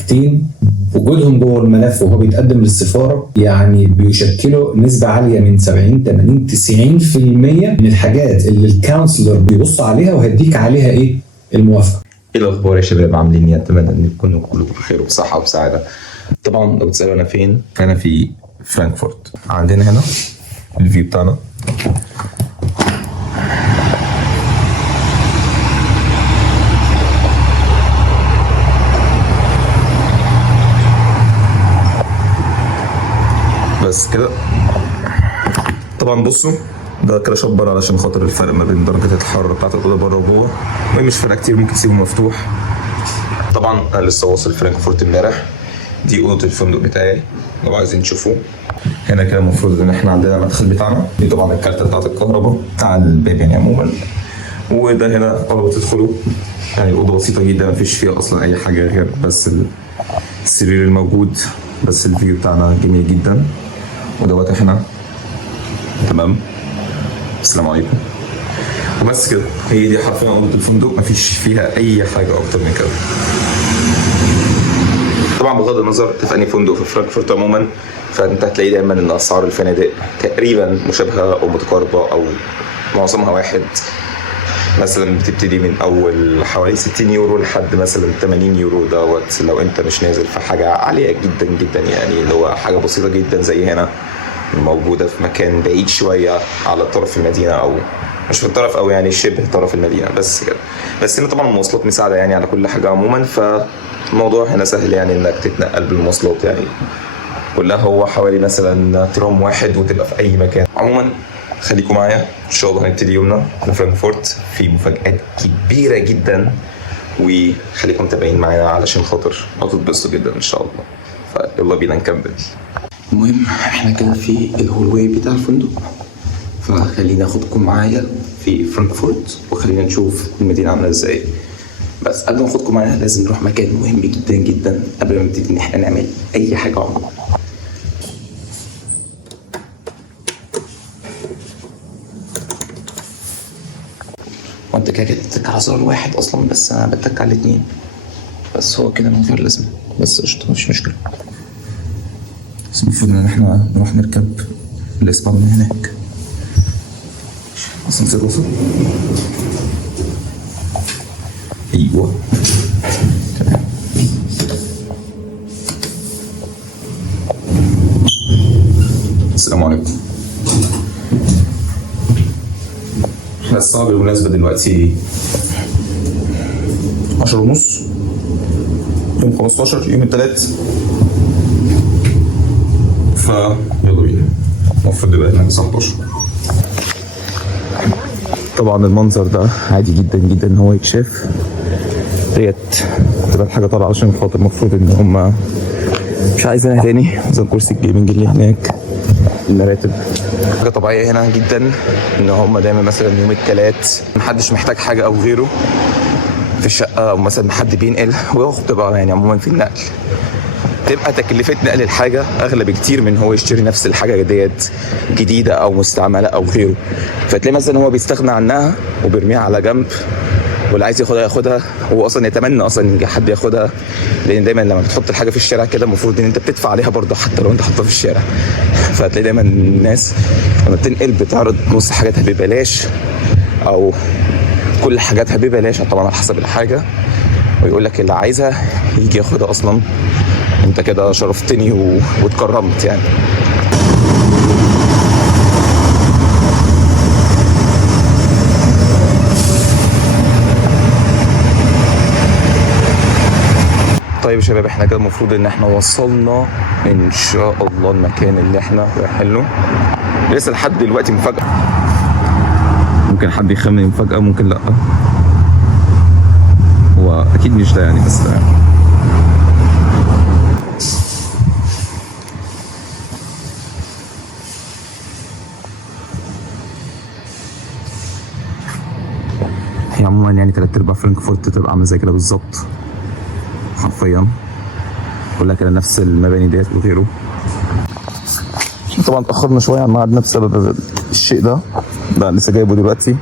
حاجتين وجودهم جوه الملف وهو بيتقدم للسفاره يعني بيشكلوا نسبه عاليه من 70 80 90% من الحاجات اللي الكونسلر بيبص عليها وهيديك عليها ايه الموافقه. ايه الاخبار يا شباب، عاملين ايه؟ اتمنى ان تكونوا كلكم بخير وبصحه وبسعاده. طبعا لو بتسالوا انا فين، فانا في فرانكفورت. عندنا هنا الفيو بتاعنا، بس كده. طبعا بصوا ده كده شبر علشان خاطر الفرق ما بين درجة الحرارة بتاعت الأوضة بره وجوه، وهي مش فرق كتير، ممكن تسيبه مفتوح. طبعا أنا لسه واصل فرانكفورت امبارح. دي أوضة الفندق بتاعي لو عايزين تشوفوه. هنا كده المفروض إن إحنا عندنا المدخل بتاعنا، دي طبعا الكارتة بتاعت الكهرباء بتاع الباب يعني عموما. وده هنا أول ما تدخلوا يعني الأوضة بسيطة جدا، مفيش فيها أصلا أي حاجة غير بس السرير الموجود. بس الفيو بتاعنا جميل جدا، ودوت إحنا تمام. السلام عليكم. وبس كده، هي دي حرفيا اوضه الفندق، مفيش فيها اي حاجه اكتر من كده. طبعا بغض النظر في انهي فندق في فرانكفورت عموما، فانت هتلاقي دايما ان اسعار الفنادق تقريبا مشابهه او متقاربه او معظمها واحد. مثلا بتبتدي من اول حوالي 60 يورو لحد مثلا 80 يورو دوت لو انت مش نازل في حاجه عاليه جدا جدا، يعني اللي هو حاجه بسيطه جدا زي هنا موجودة في مكان بعيد شوية على طرف المدينة، أو مش في الطرف أو يعني شبه طرف المدينة بس كده. بس هنا طبعا المواصلات مساعدة يعني على كل حاجة عموما، فالموضوع هنا سهل يعني إنك تتنقل بالمواصلات يعني كلها. هو حوالي مثلا ترام واحد وتبقى في أي مكان. عموما خليكم معايا إن شاء الله، هنبتدي يومنا في فرانكفورت في مفاجآت كبيرة جدا، وخليكم متابعين معايا علشان خاطر هتتبسطوا جدا إن شاء الله. فيلا بينا نكمل. المهم احنا كده في الهول واي بتاع الفندق، فخليني اخدكم معايا في فرانكفورت وخلينا نشوف المدينه عامله ازاي. بس قبل ما اخدكم معايا لازم نروح مكان مهم جدا جدا قبل ما نبتدي ان احنا نعمل اي حاجه عموما. وانت كده بتتك على زرار واحد اصلا، بس انا بتك على الاتنين، بس هو كده من غير لازمه، بس قشطه مفيش مشكله. بس المفروض ان احنا نروح نركب الاسبان من هناك. اسانسير وصل. ايوه تمام. السلام عليكم. احنا الساعة بالمناسبة دلوقتي 10:30 يوم 15 يوم الثلاث، يلا بينا. المفروض دلوقتي احنا 19. طبعا المنظر ده عادي جدا جدا ان هو يتشاف. ديت تبقى الحاجه طالعه عشان خاطر المفروض ان هم مش عايزينها تاني، زي كرسي الجيمنج اللي هناك، المراتب. حاجه طبيعيه هنا جدا ان هم دايما مثلا يوم الثلاث محدش محتاج حاجه او غيره في الشقه، او مثلا حد بينقل، وهو بتبقى يعني عموما في النقل تبقى تكلفة نقل الحاجة أغلى بكتير من هو يشتري نفس الحاجة ديت جديدة أو مستعملة أو غيره. فتلاقي مثلا هو بيستغنى عنها وبيرميها على جنب، واللي عايز ياخدها هو أصلا يتمنى أصلا إن حد ياخدها، لأن دايما لما بتحط الحاجة في الشارع كده المفروض إن أنت بتدفع عليها برضه حتى لو أنت حطها في الشارع. فتلاقي دايما الناس لما بتنقل بتعرض نص حاجاتها ببلاش أو كل حاجاتها ببلاش طبعا على حسب الحاجة، ويقول لك اللي عايزها يجي ياخدها. أصلا انت كده شرفتني واتكرمت يعني. طيب يا شباب، احنا كده المفروض ان احنا وصلنا ان شاء الله المكان اللي احنا رايحين له. لسه لحد دلوقتي مفاجأة، ممكن حد يخمن مفاجأة ممكن لا، هو اكيد مش ده يعني، بس ده يعني. هي عموما يعني 3/4 فرانكفورت تبقى عامله زي كده بالظبط حرفيا، كلها كده نفس المباني ديت وغيره. طبعا اتاخرنا شويه عن ميعادنا بسبب الشيء ده لسه جايبه دلوقتي.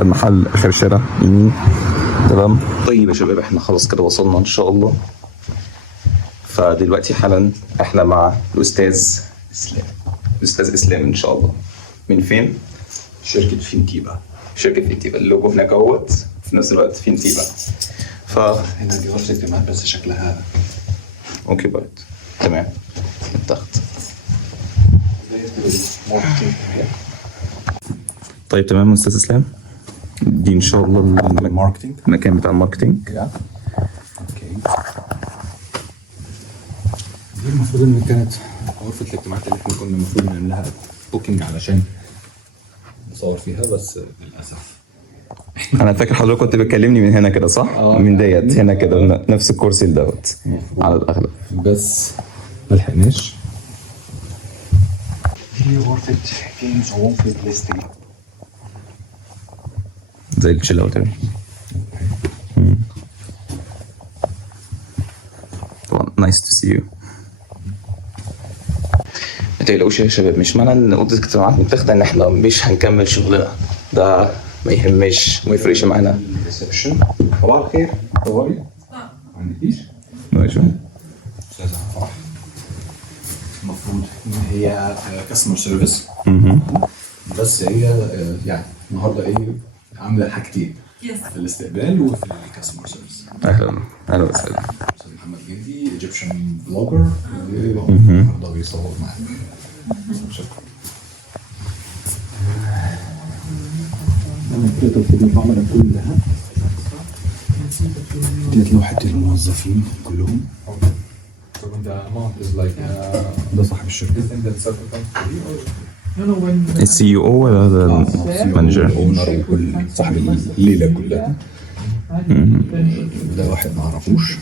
المحل اخر شارع يمين. تمام. طيب يا شباب، احنا خلاص كده وصلنا ان شاء الله. فدلوقتي حالا احنا مع الاستاذ اسلام ان شاء الله. من فين؟ شركه فينتيبا. شركه فينتيبا، اللوجو هناك اهوت، في نفس الوقت فينتيبا. هنا دي غرفه اجتماعات بس شكلها اوكي بايت. تمام. الضغط. طيب تمام استاذ اسلام، دي ان شاء الله الماركتينج. المكان بتاع الماركتينج. اوكي. دي المفروض ان كانت غرفه الاجتماعات اللي احنا كنا المفروض نعمل لها بوكينج علشان نصور فيها، بس للاسف. انا فاكر حضرتك كنت بتكلمني من هنا كده صح؟ من ديت هنا كده نفس الكرسي دوت على الاغلب، بس ما لحقناش. دي غرفه جيمز وغرفه بلاي ستيشن زي الشيل اوت. طبعا نايس تو سي يو. ما تقلقوش يا شباب، مش معنى ان اوضه الاجتماعات متاخده ان احنا مش هنكمل شغلنا، ده ما يهمش وما يفرقش معانا. ريسبشن. صباح الخير، صباحي. ما عندكيش؟ ماشي. استاذه فرح المفروض ان هي كاستمر سيرفيس، بس هي يعني النهارده ايه عامله حاجتين في الاستقبال وفي الكاستمر سيرفيس. اهلا وسهلا. استاذ محمد جندي ايجيبشن بلوجر النهارده بيصور معانا. شكرا. أنا كده الخدمة العملاء كلها. دي لوحة الموظفين كلهم. ده صاحب الشركة. السي او ولا المانجر؟ اونر وكل صاحب الليلة كلها. ده واحد ما اعرفوش.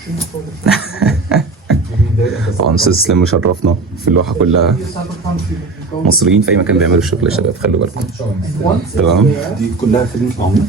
طبعا استاذ اسلام مشرفنا في اللوحه كلها. مصريين في اي مكان بيعملوا الشغل يا شباب، خلوا بالكم. تمام. دي كلها خدمة عملاء.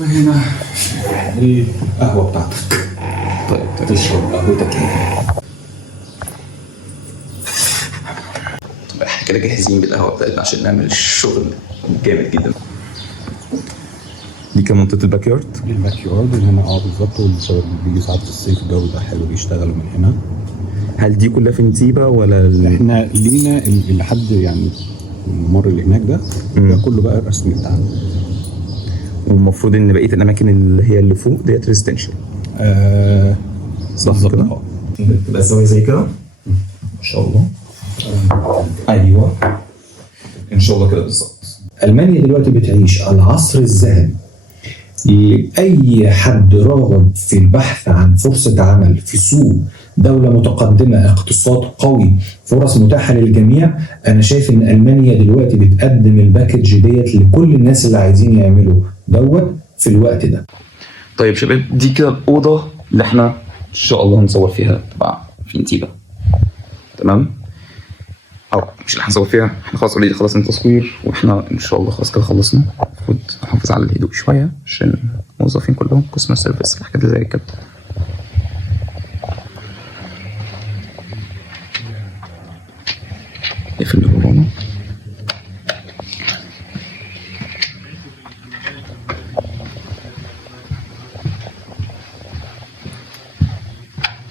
وهنا القهوة بتاعتك. طيب تشرب قهوتك ايه؟ طب احنا كده جاهزين بالقهوه بتاعتنا عشان نعمل الشغل جامد جدا. دي كان منطقه الباك يارد. دي الباك يارد هنا بالظبط، والشباب بيجي ساعات في الصيف الجو ده حلو بيشتغلوا من هنا. هل دي كلها في نتيبه ولا احنا لينا لحد يعني الممر اللي هناك ده كله بقى الرسمي بتاعنا. والمفروض ان بقيه الاماكن اللي هي اللي فوق ديت ريزيدنشال. صح كده. تبقى الزاويه زي كده ان شاء الله. ايوه ان شاء الله كده بالظبط. ألمانيا دلوقتي بتعيش العصر الذهبي لأي حد راغب في البحث عن فرصة عمل في سوق دولة متقدمة، اقتصاد قوي، فرص متاحة للجميع. أنا شايف إن ألمانيا دلوقتي بتقدم الباكج ديت لكل الناس اللي عايزين يعملوا دوت في الوقت ده. طيب شباب، دي كده الأوضة اللي احنا إن شاء الله هنصور فيها تبع في نتيبة. تمام؟ أو مش اللي هنصور فيها، احنا خلاص اوريدي خلصنا التصوير وإحنا إن شاء الله خلاص كده خلصنا. المفروض نحافظ على الهدوء شوية عشان الموظفين كلهم كاستمر سيرفيس الحاجات اللي زي كده. نقفل اللي ورانا.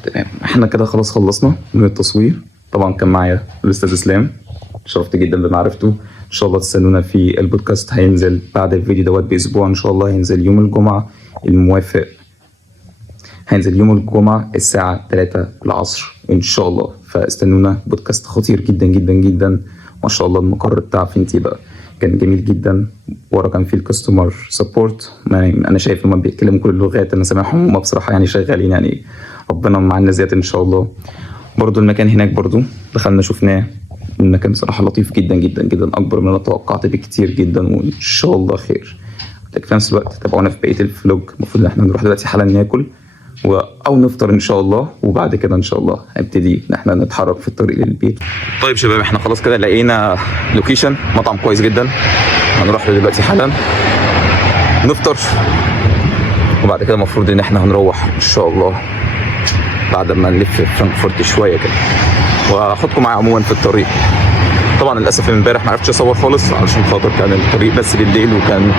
تمام، احنا كده خلاص خلصنا من التصوير. طبعا كان معايا الاستاذ اسلام، شرفت جدا بمعرفته. ان شاء الله تستنونا في البودكاست، هينزل بعد الفيديو دوت باسبوع ان شاء الله. هينزل يوم الجمعه الموافق، هينزل يوم الجمعه الساعه 3 العصر ان شاء الله. فاستنونا، بودكاست خطير جدا جدا جدا. ما شاء الله المقر بتاع فينتيبا كان جميل جدا، ورا كان فيه الكاستمر سبورت. انا شايف ان هم بيتكلموا كل اللغات، انا سامعهم هم بصراحه يعني شغالين، يعني ربنا معانا زياده ان شاء الله. برضو المكان هناك برضو دخلنا شفناه، المكان بصراحه لطيف جدا جدا جدا، اكبر من اللي توقعت بكتير جدا، وان شاء الله خير. لكن في نفس الوقت تابعونا في بقيه الفلوج. المفروض ان احنا نروح دلوقتي حالا ناكل او نفطر ان شاء الله، وبعد كده ان شاء الله هنبتدي ان احنا نتحرك في الطريق للبيت. طيب شباب، احنا خلاص كده لقينا لوكيشن مطعم كويس جدا، هنروح له دلوقتي حالا نفطر، وبعد كده المفروض ان احنا هنروح ان شاء الله بعد ما نلف في فرانكفورت شويه كده، وهاخدكم معايا عموما في الطريق. طبعا للاسف امبارح ما عرفتش اصور خالص علشان خاطر كان الطريق بس بالليل وكان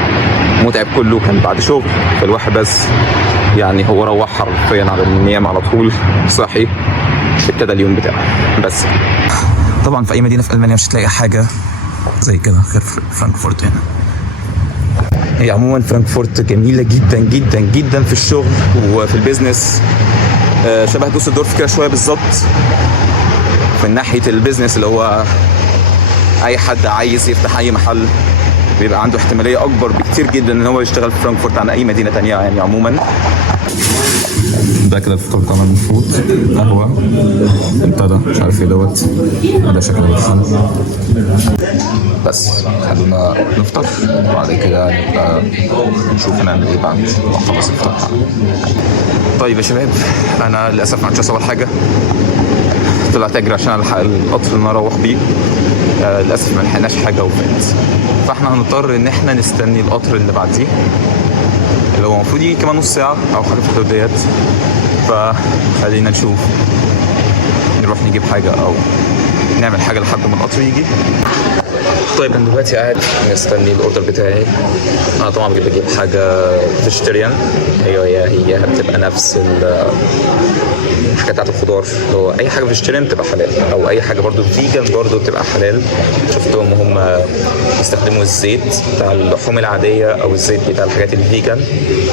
متعب، كله كان بعد شغل، فالواحد بس يعني هو روح حرفيا على النيام على طول، صحي ابتدى اليوم بتاعه. بس طبعا في اي مدينه في المانيا مش هتلاقي حاجه زي كده غير في فرانكفورت هنا. هي عموما فرانكفورت جميله جدا جدا جدا في الشغل وفي البيزنس، شبه دوسلدورف كده شويه بالظبط من ناحيه البيزنس، اللي هو اي حد عايز يفتح اي محل بيبقى عنده احتماليه اكبر بكتير جدا ان هو يشتغل في فرانكفورت عن اي مدينه تانية يعني عموما. ده كده الفطار بتاعنا، المفروض قهوه ابتدى مش عارف ايه دوت، ده شكل الفطار. بس خلونا نفطر وبعد كده نبقى نشوف نعمل ايه بعد ما نخلص الفطار. طيب يا شباب، انا للاسف ما عرفتش اصور حاجه، طلعت اجري عشان الحق القطر اللي انا اروح بيه. للاسف ما لحقناش حاجه وفات، فاحنا هنضطر ان احنا نستني القطر اللي بعديه اللي هو المفروض يجي كمان نص ساعه او حاجه في الحدود ديت. فخلينا نشوف نروح نجيب حاجه او نعمل حاجه لحد ما القطر يجي. طيب انا دلوقتي قاعد مستني الاوردر بتاعي. انا طبعا بجيب حاجه فيجيتيريان، هي بتبقى نفس الحاجه بتاعت الخضار، اللي هو اي حاجه فيجيتيريان بتبقى حلال، او اي حاجه برضو فيجن برضو بتبقى حلال. شفتهم هم يستخدموا الزيت بتاع اللحوم العاديه او الزيت بتاع الحاجات الفيجن،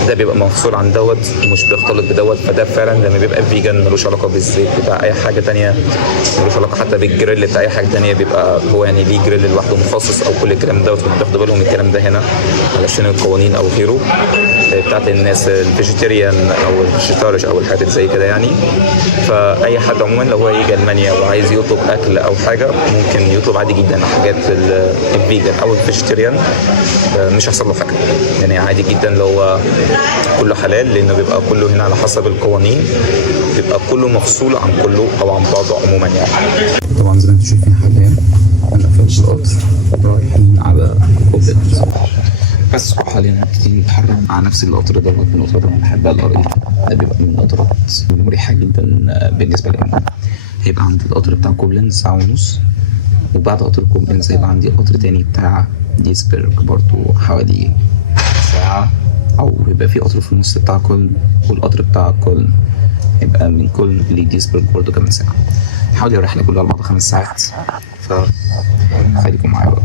ده بيبقى مفصول عن دوت ومش بيختلط بدوت، فده فعلا لما بيبقى فيجن ملوش علاقه بالزيت بتاع اي حاجه تانية، ملوش علاقه حتى بالجريل بتاع اي حاجه تانية، بيبقى هو يعني ليه جريل لوحده مخصص او كل الكلام دوت. بتاخدوا بالهم من الكلام ده هنا علشان القوانين او غيره بتاعت الناس الفيجيتيريان او الفيجيتاريش او الحاجات اللي زي كده يعني. فاي حد عموما لو هو يجي المانيا وعايز يطلب اكل او حاجه ممكن يطلب عادي جدا حاجات الفيجن او الفيجيتيريان، مش هيحصل له حاجه يعني، عادي جدا لو هو كله حلال، لانه بيبقى كله هنا على حسب القوانين، بيبقى كله مفصول عن كله او عن بعضه عموما يعني. طبعا زي ما انتم شايفين حاليا انا في القطر رايحين على كوبلنز، بس حاليا هنبتدي نتحرك مع نفس القطر دوت من القطارات اللي بحبها القريب، ده بيبقى من القطارات مريحه جدا بالنسبه لي. هيبقى عندي القطر بتاع كوبلنز ساعه ونص، وبعد قطر كوبلنز هيبقى عندي قطر تاني بتاع ديسبرج برضو حوالي ساعه، او يبقى في قطر في النص بتاع كولن، والقطر بتاع كولن يبقى من كولن لديسبرج برضو كمان ساعه. حاولي الرحله كلها على بعض 5 ساعات، فخليكم معايا بقى.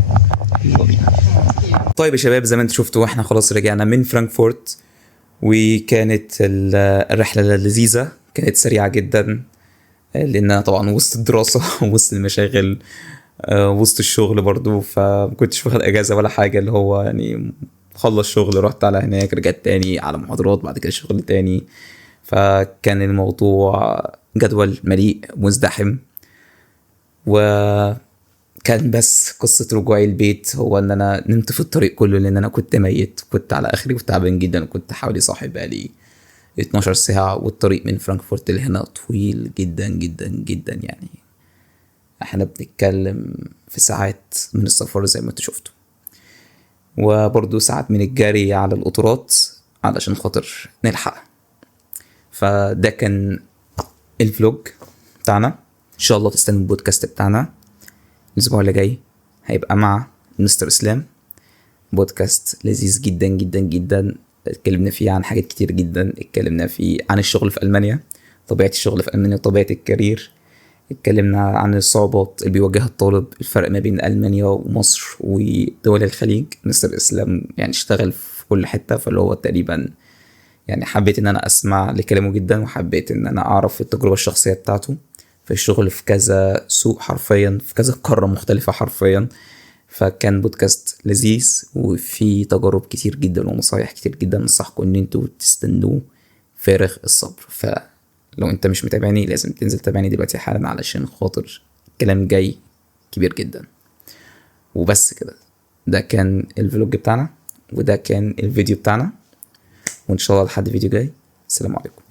طيب يا شباب، زي ما انتم شفتوا احنا خلاص رجعنا من فرانكفورت، وكانت الرحله لذيذه، كانت سريعه جدا لان طبعا وسط الدراسه وسط المشاغل وسط الشغل برضو، فمكنتش واخد اجازه ولا حاجه، اللي هو يعني خلص شغل رحت على هناك، رجعت تاني على محاضرات، بعد كده شغل تاني، فكان الموضوع جدول مليء مزدحم. وكان بس قصة رجوعي البيت هو ان انا نمت في الطريق كله، لان انا كنت ميت، كنت على اخري وتعبان جدا، كنت حوالي صاحي بقالي 12 ساعة، والطريق من فرانكفورت لهنا طويل جدا جدا جدا يعني، احنا بنتكلم في ساعات من السفر زي ما انتوا شفتوا، وبرضو ساعات من الجري على القطارات علشان خاطر نلحق. فده كان الفلوج بتاعنا، ان شاء الله تستنوا البودكاست بتاعنا الاسبوع اللي جاي، هيبقى مع مستر اسلام، بودكاست لذيذ جدا جدا جدا، اتكلمنا فيه عن حاجات كتير جدا، اتكلمنا فيه عن الشغل في ألمانيا، طبيعة الشغل في ألمانيا، طبيعة الكارير، اتكلمنا عن الصعوبات اللي بيواجهها الطالب، الفرق ما بين ألمانيا ومصر ودول الخليج. مستر اسلام يعني اشتغل في كل حتة، فاللي هو تقريبا يعني حبيت ان انا اسمع لكلامه جدا، وحبيت ان انا اعرف التجربة الشخصية بتاعته في الشغل في كذا سوق حرفيا، في كذا قارة مختلفة حرفيا. فكان بودكاست لذيذ وفي تجارب كتير جدا ونصايح كتير جدا، نصحكم ان انتوا تستنوه فارغ الصبر. فلو انت مش متابعني لازم تنزل تابعني دلوقتي حالا، علشان خاطر الكلام جاي كبير جدا. وبس كده، ده كان الفلوج بتاعنا، وده كان الفيديو بتاعنا، وان شاء الله لحد فيديو جاي. السلام عليكم.